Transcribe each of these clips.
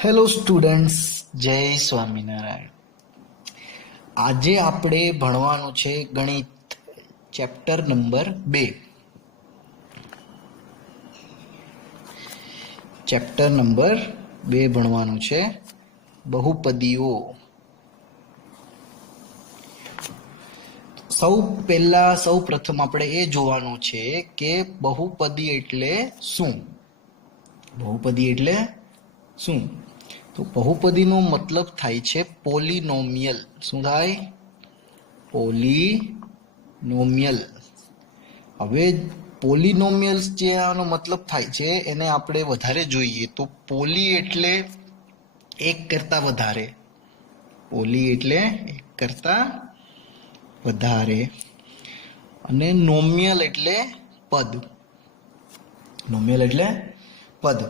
Hello students, જય સ્વામિનારાયણ. આજે આપણે ભણવાનું છે ગણિત ચેપ્ટર નંબર 2. ચેપ્ટર નંબર 2 ભણવાનું છે બહુપદીઓ. સૌ પ્રથમ આપણે એ જોવાનું છે કે બહુપદી એટલે શું. બહુપદી એટલે શું? તો બહુપદીનો મતલબ થાય છે પોલિનોમિયલ. શું થાય? પોલિનોમિયલ. હવે પોલિનોમિયલ્સ જે આનો મતલબ થાય છે એને આપણે વધારે જોઈએ તો પોલી એટલે એક કરતા વધારે. પોલી એટલે એક કરતા વધારે અને નોમિયલ એટલે પદ. નોમિયલ એટલે પદ.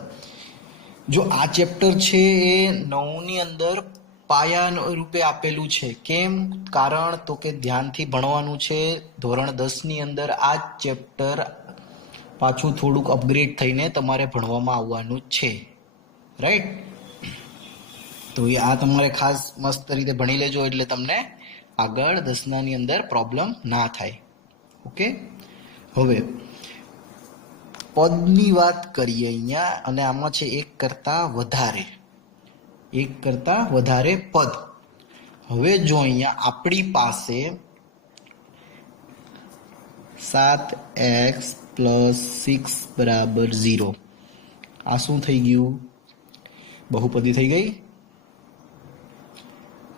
જો આ ચેપ્ટર છે એ 9 ની અંદર પાયા રૂપે આપેલું છે. કેમ? કારણ તો કે ધ્યાનથી ભણવાનું છે. ધોરણ 10 ની અંદર આ ચેપ્ટર પાછું થોડુંક અપગ્રેડ થઈને તમારે ભણવામાં આવવાનું છે. રાઈટ? તો આ તમારે ખાસ મસ્ત રીતે ભણી લેજો એટલે તમને આગળ 10મા ની અંદર પ્રોબ્લેમ ના થાય. ઓકે, હવે પદની વાત કરીએ અહીંયા, અને આમાં છે એક કરતા વધારે. એક કરતા વધારે પદ. હવે જો અહીંયા આપણી પાસે 7x + 6 = 0. આ શું થઈ ગયું? બહુપદી થઈ ગઈ.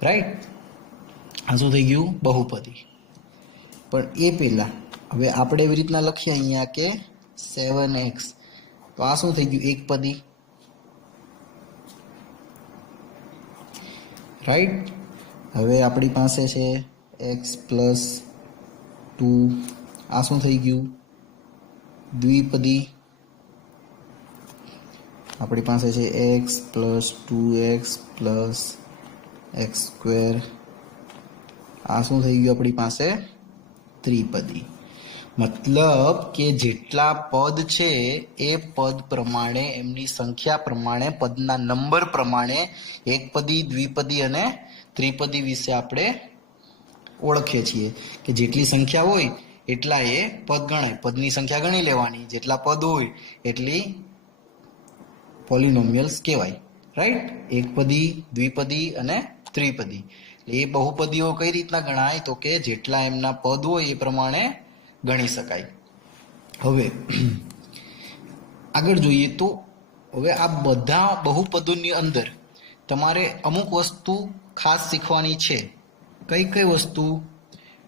રાઈટ? આ શું થઈ ગયું? બહુપદી. પણ એ પહેલા હવે આપણે એવી રીતના લખીએ અહીંયા કે 7x, તો આ શું થઈ ગયું? એક પદી. રાઈટ? હવે આપણી પાસે છે x + 2. આ શું થઈ ગયું? દ્વિપદી. આપણી પાસે છે x + 2x + x². આ શું થઈ ગયું આપણી પાસે? ત્રિપદી. મતલબ કે જેટલા પદ છે એ પદ પ્રમાણે, એમની સંખ્યા પ્રમાણે, પદના નંબર પ્રમાણે એકપદી, દ્વિપદી અને ત્રિપદી વિશે આપણે ઓળખીએ છીએ કે જેટલી સંખ્યા હોય એટલા એ પદ ગણાય. પદની સંખ્યા ગણી લેવાની. જેટલા પદ હોય એટલી પોલિનોમિયલ્સ કહેવાય. રાઈટ? એકપદી, દ્વિપદી અને ત્રિપદી. એ બહુપદીઓ કઈ રીતના ગણાય? તો કે જેટલા એમના પદ હોય એ પ્રમાણે ગણી શકાય. હવે આગળ જોઈએ તો હવે આ બધા બહુપદોની અંદર તમારે અમુક વસ્તુ ખાસ શીખવાની છે. કઈ કઈ વસ્તુ?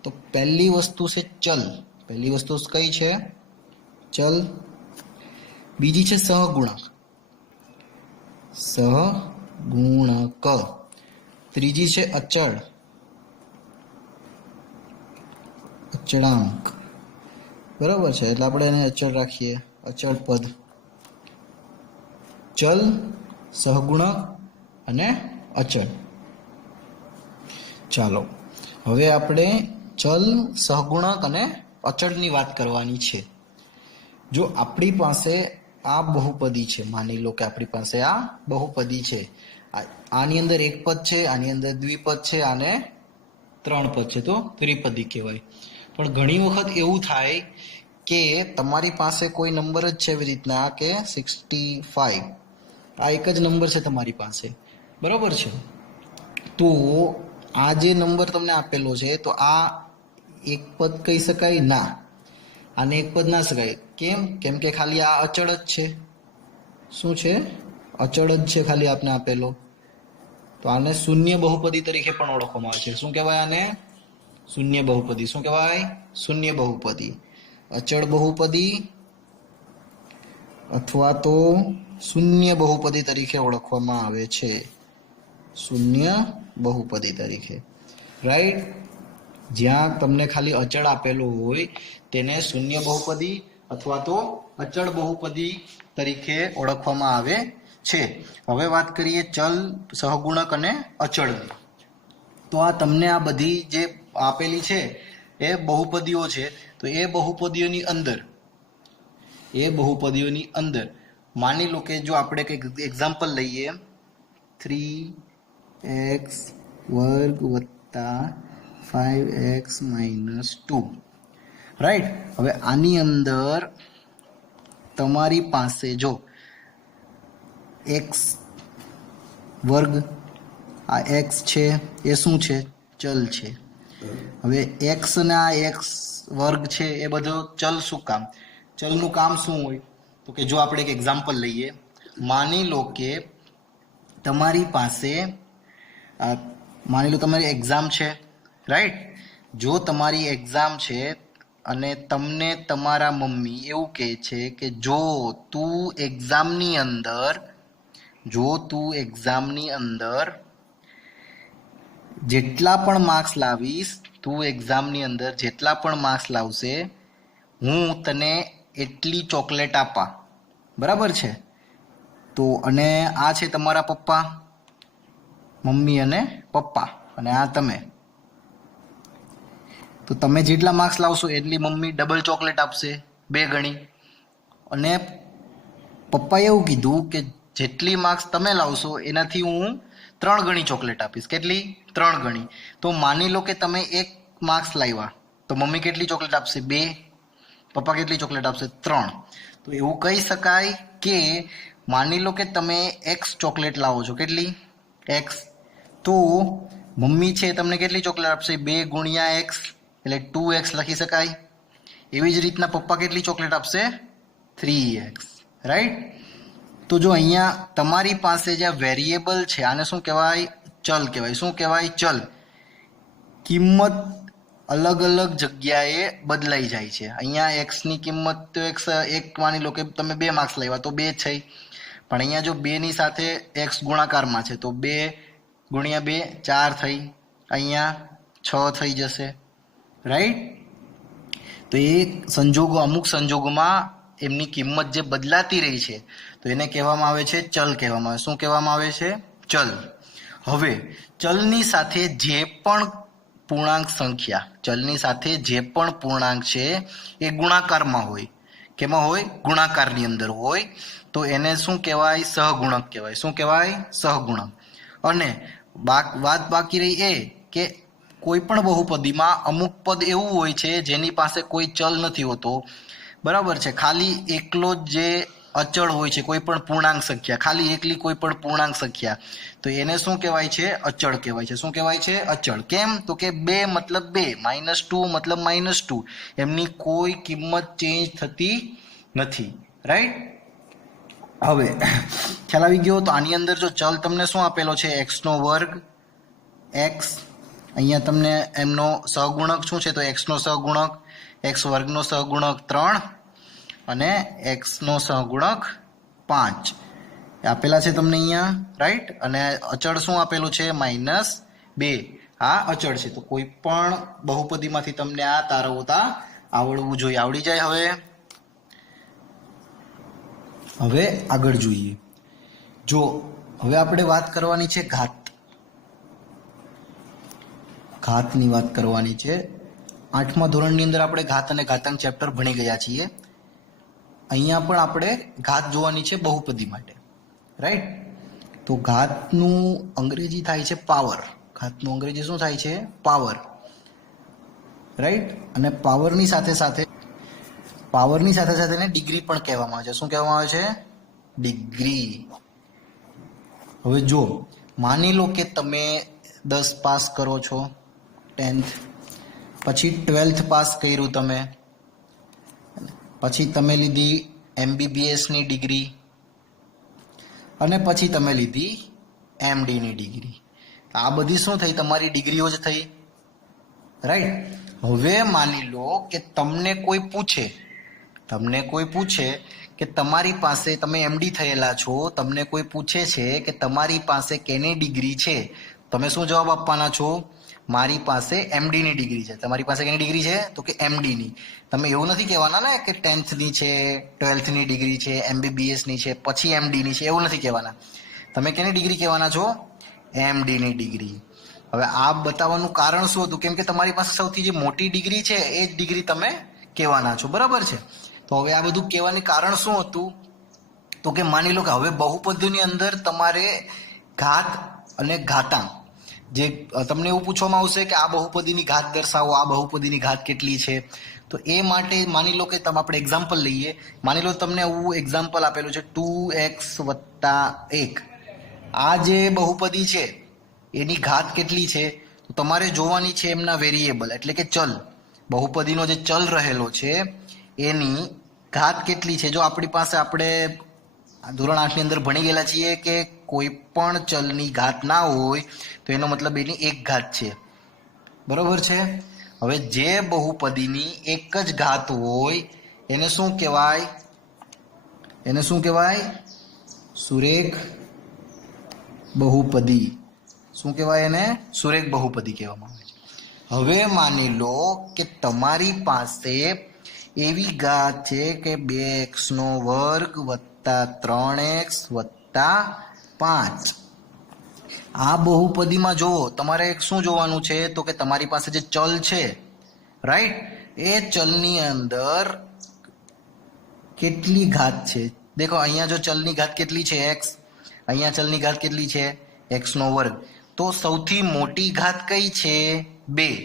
તો પહેલી વસ્તુ છે ચલ. પહેલી વસ્તુ કઈ છે? ચલ. બીજી છે સહગુણક. સહગુણક. ત્રીજી છે અચળ. અચળાંક. બરાબર છે, એટલે આપણે એને અચળ રાખીએ. અચળ પદ. ચલ, સહગુણક અને અચળ. ચાલો હવે આપણે ચલ, સહગુણક અને અચળની વાત કરવાની છે. જો આપણી પાસે આ બહુપદી છે, માની લો કે આપણી પાસે આ બહુપદી છે. આની અંદર એક પદ છે, આની અંદર દ્વિપદ છે, આને 3 પદ છે, તો ત્રિપદી કહેવાય. પણ ઘણી વખત એવું થાય કે તમારી પાસે કોઈ નંબર જ છે એવી રીતના કે 65. આ એક જ નંબર છે તમારી પાસે. બરાબર છે? તો આ જે નંબર તમને આપેલો છે તો આ એક પદ કહી શકાય? ના, આને એક પદ ના શકાય. કેમ? કેમ કે ખાલી આ અચળ જ છે. શું છે? અચળ જ છે ખાલી આપને આપેલો. તો આને શૂન્ય બહુપદી તરીકે પણ ઓળખવામાં આવે છે. શું કહેવાય આને? શૂન્ય બહુપદી. શું કહેવાય? શૂન્ય બહુપદી. અચળ બહુપદી અથવા તો શૂન્ય બહુપદી તરીકે ઓળખવામાં આવે છે. શૂન્ય બહુપદી તરીકે. રાઈટ? જ્યાં તમને ખાલી અચળ આપેલું હોય તેને શૂન્ય બહુપદી અથવા તો અચળ બહુપદી તરીકે ઓળખવામાં આવે છે. હવે વાત કરીએ ચલ, સહગુણક અને અચળની. તો આ તમને આ બધી જે આપેલી છે એ બહુપદીઓ છે. તો એ બહુપદીઓની અંદર માની લો કે જો આપણે કંઈક એક્ઝામ્પલ લઈએ 3x વર્ગ વત્તા 5x માઇનસ 2, રાઈટ. હવે આની અંદર તમારી પાસે જો x વર્ગ, આ x છે એ શું છે? ચલ છે. હવે x અને આ x વર્ગ છે એ બધો ચલ શું કામ? ચલનું કામ શું હોય? તો કે જો આપણે એક એક્ઝામ્પલ લઈએ, માની લો કે તમારી પાસે માની લો તમારી એક્ઝામ છે, રાઈટ. જો તમારી એક્ઝામ છે અને તમને તમારા મમ્મી એવું કહે છે કે જો તું એક્ઝામની અંદર જેટલા પણ માર્ક્સ લાવીશ, તું એક્ઝામની અંદર જેટલા પણ માર્ક્સ લાવશે, હું તને એટલી ચોકલેટ આપા, બરાબર છે. તો અને આ છે તમારા પપ્પા, મમ્મી અને પપ્પા, અને આ તમે. તો તમે જેટલા માર્ક્સ લાવશો એટલી મમ્મી ડબલ ચોકલેટ આપશે, 2 ગણી. અને પપ્પાએ એવું કીધું કે જેટલી માર્ક્સ તમે લાવશો એનાથી હું 3 ગણી ચોકલેટ આપીશ. કેટલી? 3 ગણી. તો માની લો કે તમે 1 માર્ક્સ લાવ્યા, તો મમ્મી કેટલી ચોકલેટ આપશે? 2. પપ્પા કેટલી ચોકલેટ આપશે? 3. તો એવું કહી શકાય કે માની લો કે તમે x ચોકલેટ લાવો છો, કેટલી? x. તો મમ્મી છે તમને કેટલી ચોકલેટ આપશે? 2 ગુણ્યા x, એટલે 2x લખી શકાય. એવી જ રીતના પપ્પા કેટલી ચોકલેટ આપશે? 3x, right. તો જો અહીંયા તમારી પાસે જે વેરિયેબલ છે, આને શું કહેવાય? ચલ કહેવાય. શું કહેવાય? ચલ. કિંમત અલગ અલગ જગ્યાએ બદલાઈ જાય છે. અહીંયા x ની કિંમત તો એક માની લો કે તમે 2 માર્ક્સ લાવ્યા તો 2 છે, પણ અહીંયા જો 2 ની સાથે x ગુણાકારમાં છે તો 2 ગુણ્યા 2 4 થઈ, અહીંયા 6 થઈ જશે, રાઈટ. તો એ સંજોગો, અમુક સંજોગોમાં એમની કિંમત જે બદલાતી રહી છે તો એને કહેવામાં આવે છે ચલ કહેવામાં આવે. શું કહેવામાં આવે છે? ચલ. હવે ચલની સાથે જે પણ પૂર્ણાંક સંખ્યા, ચલની સાથે જે પણ પૂર્ણાંક છે એ ગુણાકારમાં હોય. કેમાં હોય? ગુણાકારની અંદર હોય. તો એને શું કહેવાય? સહગુણક કહેવાય. શું કહેવાય? સહગુણક. અને વાત બાકી રહી એ કે કોઈ પણ બહુપદીમાં અમુક પદ એવું હોય છે જેની પાસે કોઈ ચલ નથી હોતો, બરાબર છે. ખાલી એકલો જ જે અચળ હોય છે, કોઈ પણ પૂર્ણાંક સંખ્યા, ખાલી એકલી કોઈ પણ પૂર્ણાંક સંખ્યા, તો એને શું કહેવાય છે? અચળ કહેવાય છે. શું કહેવાય છે? અચળ. કેમ? તો કે 2 મતલબ 2, -2 મતલબ -2, એમની કોઈ કિંમત ચેન્જ થતી નથી, રાઈટ. હવે ખ્યાલ આવી ગયો. તો આની અંદર જો ચલ તમને શું આપેલો છે? x નો વર્ગ, x. અહીંયા તમને એમનો સહગુણક શું છે? તો x નો સહગુણક, x વર્ગનો સહગુણક 3 અને x નો સહગુણક 5 આપેલા છે તમને અહીંયા, રાઈટ. અને અચળ શું આપેલું છે? -2. આ અચળ છે. તો કોઈ પણ બહુપદીમાંથી તમને આ તારવતા આવડવું જોઈએ. આવડી જાય. હવે આગળ જોઈએ. જો હવે આપણે વાત કરવાની છે ઘાતની વાત કરવાની છે. 8મા ધોરણની અંદર આપણે ઘાત અને ઘાતાંક ચેપ્ટર ભણી ગયા છીએ. અહીંયા પણ આપણે ઘાત જોવાની છે બહુપદી માટે, રાઈટ. તો ઘાતનું અંગ્રેજી થાય છે પાવર. ઘાતનું અંગ્રેજી શું થાય છે? Power, right. અને પાવરની સાથે સાથે એને ડિગ્રી પણ કહેવામાં આવે છે. શું કહેવામાં આવે છે? ડિગ્રી. હવે જો માની લો કે તમે 10 પાસ કરો છો, 10th, પછી 12th પાસ કર્યું તમે, પછી તમે લીધી MBBS ની ડિગ્રી, અને પછી તમે લીધી MD ની ડિગ્રી. આ બધી શું થઈ? તમારી ડિગ્રીઓ જ થઈ, રાઈટ. હવે માની લો કે તમને કોઈ પૂછે કે તમારી પાસે, તમે MD થયેલા છો, તમને કોઈ પૂછે છે કે તમારી પાસે કેની ડિગ્રી છે, તમે શું જવાબ આપવાના છો? મારી પાસે MD ની ડિગ્રી છે. તમારી પાસે કેની ડિગ્રી છે? તો કે MD ની. તમે એવું નથી કહેવાના ને કે 10th ની છે, 12th ની ડિગ્રી છે, MBBS ની છે, પછી MD ની છે, એવું નથી કહેવાના. તમે કેની ડિગ્રી કહેવાના છો? MD ની ડિગ્રી. હવે આ બતાવવાનું કારણ શું હતું? કેમ કે તમારી પાસે સૌથી જે મોટી ડિગ્રી છે એ જ ડિગ્રી તમે કહેવાના છો, બરાબર છે. તો હવે આ બધું કહેવાનું કારણ શું હતું? તો કે માની લો કે હવે બહુપદીની અંદર તમારે ઘાત અને ઘાતાંક, જે તમને એવું પૂછવામાં આવશે કે આ બહુપદીની ઘાત દર્શાવો, આ બહુપદીની ઘાત કેટલી છે, તો એ માટે માની લો કે આપણે એક્ઝામ્પલ લઈએ. માની લો તમને એવું એક્ઝામ્પલ આપેલું છે 2x + 1. આ જે બહુપદી છે એની ઘાત કેટલી છે, તો તમારે જોવાની છે એમના વેરિયેબલ એટલે કે ચલ. બહુપદીનો જે ચલ રહેલો છે એની ઘાત કેટલી છે. જો આપણી પાસે આપણે ધોરણ 8 ની અંદર ભણી ગયેલા છીએ કે કોઈ પણ ચલની ઘાત ના હોય તો એનો મતલબ એની એક ઘાત છે. બરોબર છે. હવે જે બહુપદીની એક જ ઘાત હોય એને શું કહેવાય? એને શું કહેવાય? સુરેખ બહુપદી. શું કહેવાય એને? સુરેખ બહુપદી કહેવામાં આવે છે. હવે માની લો કે તમારી પાસે એવી ઘાત છે કે 2x² + 3x + 5. આ બહુપદીમાં જુઓ તમારે શું જોવાનું છે, તો કે તમારી પાસે જે ચલ છે, રાઈટ, એ ચલની અંદર કેટલી ઘાત છે. દેખો અહીંયા જો ચલની ઘાત કેટલી છે x, અહીંયા ચલની ઘાત કેટલી છે x². તો સૌથી મોટી ઘાત કઈ છે? 2,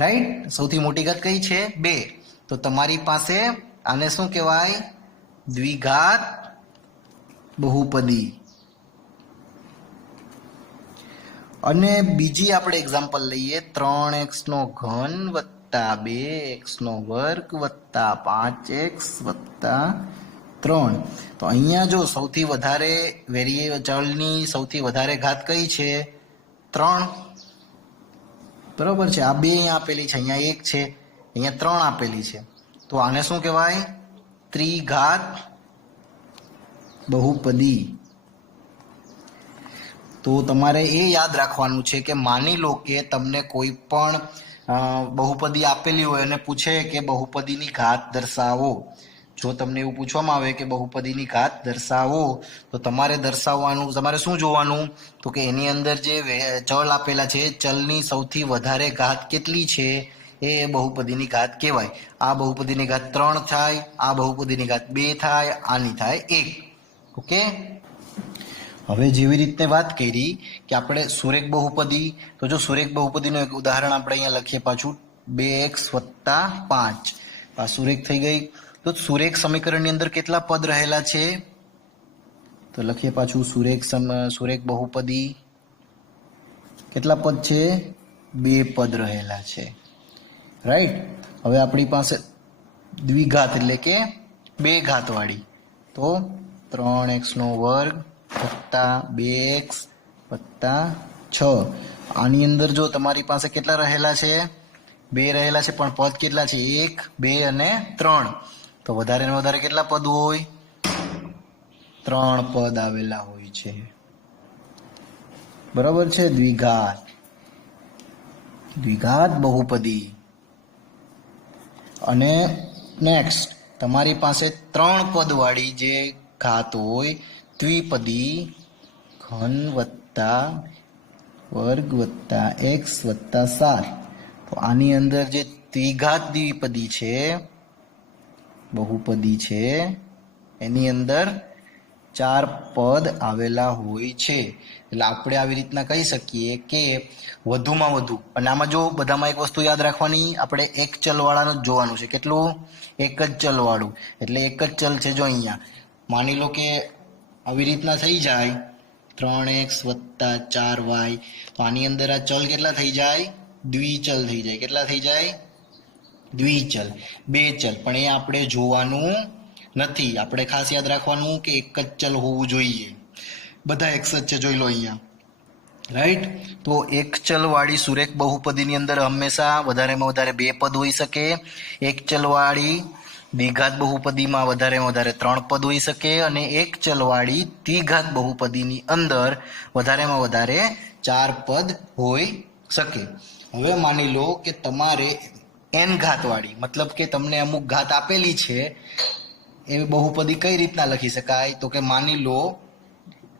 રાઈટ. સૌથી મોટી ઘાત કઈ છે? 2. તો તમારી પાસે આને શું કહેવાય? દ્વિઘાત બહુપદી. અને બીજી આપણે એક્ઝામ્પલ લઈએ 3x³ + 2x² + 5x + 3. તો અહીંયા જો સૌથી વધારે ચલની સૌથી વધારે ઘાત કઈ છે? 3. બરોબર છે. આ 2 અહીંયા આપેલી છે, અહીંયા 1 છે, અહીંયા 3 આપેલી છે. તો આને શું કહેવાય? ત્રિઘાત બહુપદી. તો તમારે એ યાદ રાખવાનું છે કે માની લો કે તમને કોઈ પણ બહુપદી આપેલી હોય અને પૂછે કે બહુપદીની ઘાત દર્શાવો. જો તમને એવું પૂછવામાં આવે કે બહુપદીની ઘાત દર્શાવો, તો તમારે દર્શાવવાનું, તમારે શું જોવાનું, તો કે એની અંદર જે ચલ આપેલા છે ચલની સૌથી વધારે ઘાત કેટલી છે એ બહુપદીની ઘાત કહેવાય. આ બહુપદીની ઘાત 3 થાય, આ બહુપદીની ઘાત 2 થાય, આની થાય 1. ઓકે. હવે જેવી રીતે વાત કરી કે આપણે સુરેખ બહુપદી, તો જો સુરેખ બહુપદીનું એક ઉદાહરણ આપણે અહીંયા લખીએ પાછું 2x + 5. આ સુરેખ થઈ ગઈ. તો સુરેખ સમીકરણની અંદર કેટલા પદ રહેલા છે? તો લખીએ પાછું સુરેખ બહુપદી કેટલા પદ છે? 2 પદ રહેલા છે, રાઈટ. હવે આપણી પાસે દ્વિઘાત એટલે કે 2 ઘાત વાળી, તો 3x² + 2x + 6. આની અંદર જો તમારી પાસે કેટલા રહેલા છે? 2 રહેલા છે, પણ પદ કેટલા છે? 1, 2 અને 3. તો વધારે ને વધારે કેટલા પદ હોય? 3 પદ આવેલા હોય છે. બરાબર છે. દ્વિઘાત બહુપદી. અને નેક્સ્ટ તમારી પાસે 3 પદ વાળી જે ઘાત હોય, દ્વિપદી ઘન + વર્ગ + x + 7. તો આની અંદર જે દ્વિઘાત દ્વિપદી છે, બહુપદી છે, એની અંદર 4 પદ આવેલા હોય છે. એટલે આપણે આવી રીતના કહી શકીએ કે વધુમાં વધુ, અને આમાં જો બધામાં એક વસ્તુ યાદ રાખવાની, આપણે એક ચલવાળાનું જ જોવાનું છે. કેટલું? એક જ ચલવાળું. એટલે એક જ ચલ છે. જો અહીંયા માની લો કે આવી રીતના થઈ જાય 3x + 4y, તો આની અંદર આ ચલ કેટલા થઈ જાય? દ્વિચલ થઈ જાય. કેટલા થઈ જાય? દ્વિચલ. 2 ચલ. પણ એ આપણે જોવાનું નથી. આપણે ખાસ યાદ રાખવાનું કે એક જ ચલ હોવું જોઈએ. બધા x જ છે, જોઈ લો અહીંયા, રાઈટ. તો એક ચલ વાળી સુરેખ બહુપદીની અંદર હંમેશા વધારેમાં વધારે 2 પદ હોઈ શકે. એક ચલ વાળી દ્વિઘાત બહુપદીમાં વધારેમાં વધારે 3 પદ હોઈ શકે, અને એક ચલવાળી દ્વિઘાત બહુપદીની અંદર વધારેમાં વધારે 4 પદ હોઈ શકે. હવે માની લો કે તમારે n ઘાત વાળી, મતલબ કે તમને અમુક ઘાત આપેલી છે, એ બહુપદી કઈ રીતના લખી શકાય? તો કે માની લો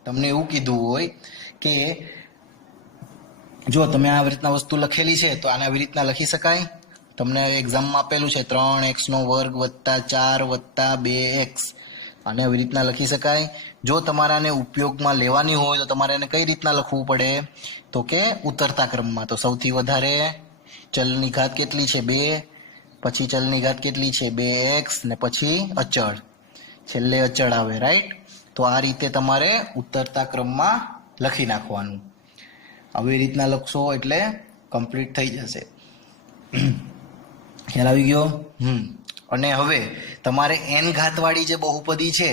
તમને એવું કીધું હોય કે જો તમે આવી રીતના વસ્તુ લખેલી છે, તો આને આવી રીતના લખી શકાય. તમને એક્ઝામમાં આપેલું છે 3x² + 4 + 2x. આને આવી રીતના લખી શકાય. જો તમારાને ઉપયોગમાં લેવાની હોય તો તમારે એને કઈ રીતના લખવું પડે તો કે ઉતરતા ક્રમમાં. તો સૌથી વધારે ચલની ઘાત કેટલી છે 2, પછી ચલની ઘાત કેટલી છે 2x ને પછી અચળ, છેલ્લે અચળ આવે, રાઈટ. તો આ રીતે તમારે ઉતરતા ક્રમમાં લખી નાખવાનું. આવી રીતના લખશો એટલે કમ્પ્લીટ થઈ જશે. ખ્યાલ આવી ગયો? અને હવે તમારે n ઘાતવાળી જે બહુપદી છે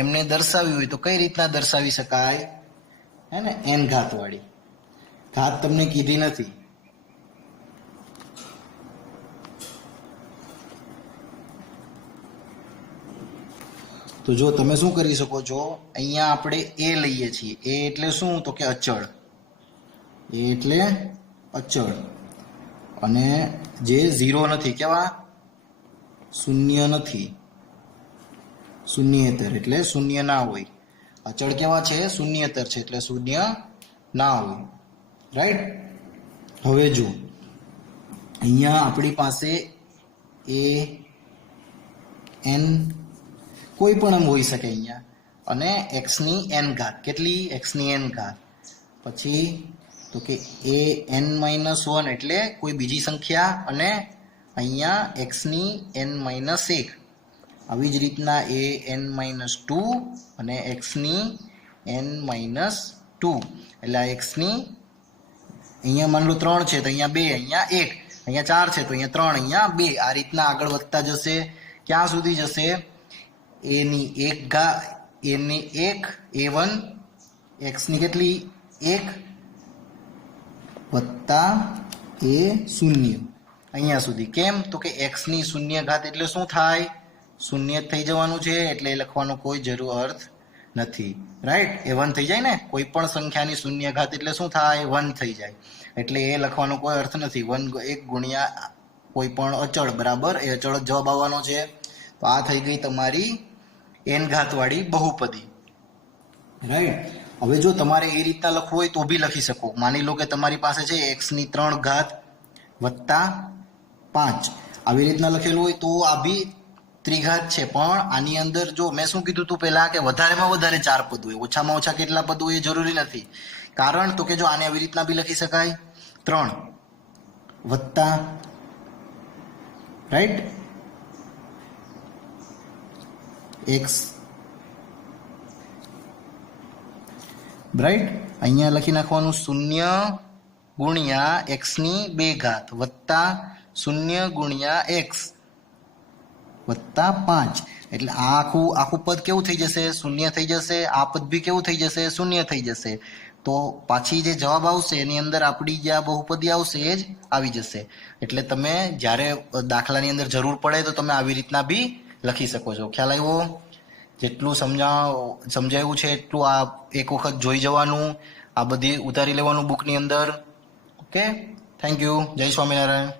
એમને દર્શાવવી હોય તો કઈ રીતના દર્શાવી શકાય? હે ને, n ઘાતવાળી. ઘાત તમને કીધી નથી. તો જો તમે શું કરી શકો છો, અહીંયા આપણે a લઈએ છીએ. a એટલે શું? તો કે અચળ. a એટલે અચળ. અને જે 0 નથી, કેવા? શૂન્ય નથી, શૂન્યેતર એટલે શૂન્ય ના હોય. અચળ કેવા છે? શૂન્યેતર છે એટલે શૂન્ય ના હોય, રાઈટ. હવે જો અહીંયા આપણી પાસે a n કોઈ પણ આમ હોઈ શકે અહીંયા, અને x ની n ઘાત. કેટલી? x ની n ઘાત. પછી તો કે a n - 1 એટલે કોઈ બીજી સંખ્યા, અને અહીંયા x ની n - 1. આવી જ રીતના a n - 2 અને x ની n - 2 એટલે આ x ની અહીંયા માન લો 3 છે તો અહીંયા 2, અહીંયા 1, અહીંયા 4 છે તો અહીંયા 3, અહીંયા 2. આ રીતના આગળ વધતા જશે. ક્યાં સુધી જશે? a ની 1 ઘાત, a ની 1, a1, x ની કેટલી? 1 વત્તા a0 અહીંયા સુધી. કેમ? તો કે x ની શૂન્ય ઘાત એટલે શું થાય? શૂન્ય થઈ જવાનું છે, એટલે એ લખવાનો કોઈ જરૂર અર્થ નથી, રાઈટ. એ 1 થઈ જાય ને, કોઈ પણ સંખ્યાની શૂન્ય ઘાત એટલે શું થાય? 1 થઈ જાય, એટલે એ લખવાનો કોઈ અર્થ નથી. 1 ગુણ્યા કોઈ પણ અચળ બરાબર એ અચળ જ જવાબ આવવાનો છે. તો આ થઈ ગઈ તમારી n ઘાતવાળી બહુપદી, રાઈટ. હવે જો તમારે એ રીતના લખવું હોય તો બી લખી શકો. માની લો કે તમારી પાસે છે x ની 3 ઘાત વત્તા 5, આવી રીતના લખેલું હોય તો આ બી ત્રિઘાત છે. પણ આની અંદર જો મેં શું કીધું તું પહેલા કે વધારેમાં વધારે 4 પદ હોય, ઓછામાં ઓછા કેટલા પદ હોય એ જરૂરી નથી. કારણ તો કે જો આને આવી રીતના બી લખી શકાય, 3 વત્તા, રાઈટ, x, રાઈટ. અહીંયા લખી નાખવાનું 0 ગુણ્યા x ની 2 ઘાત વત્તા 0 ગુણ્યા x વત્તા 5. એટલે આ આખું પદ કેવું થઈ જશે? શૂન્ય થઈ જશે. આ પદ બી કેવું થઈ જશે? શૂન્ય થઈ જશે. તો પાછી જે જવાબ આવશે એની અંદર આપણી જે આ બહુપદી આવશે એ જ આવી જશે. એટલે તમે જ્યારે દાખલાની અંદર જરૂર પડે તો તમે આવી રીતના બી લખી શકો છો. ખ્યાલ આવ્યો? જેટલું સમજાયું છે એટલું આ એક વખત જોઈ જવાનું, આ બધી ઉતારી લેવાનું બુકની અંદર. Okay, thank you. જય સ્વામિનારાયણ.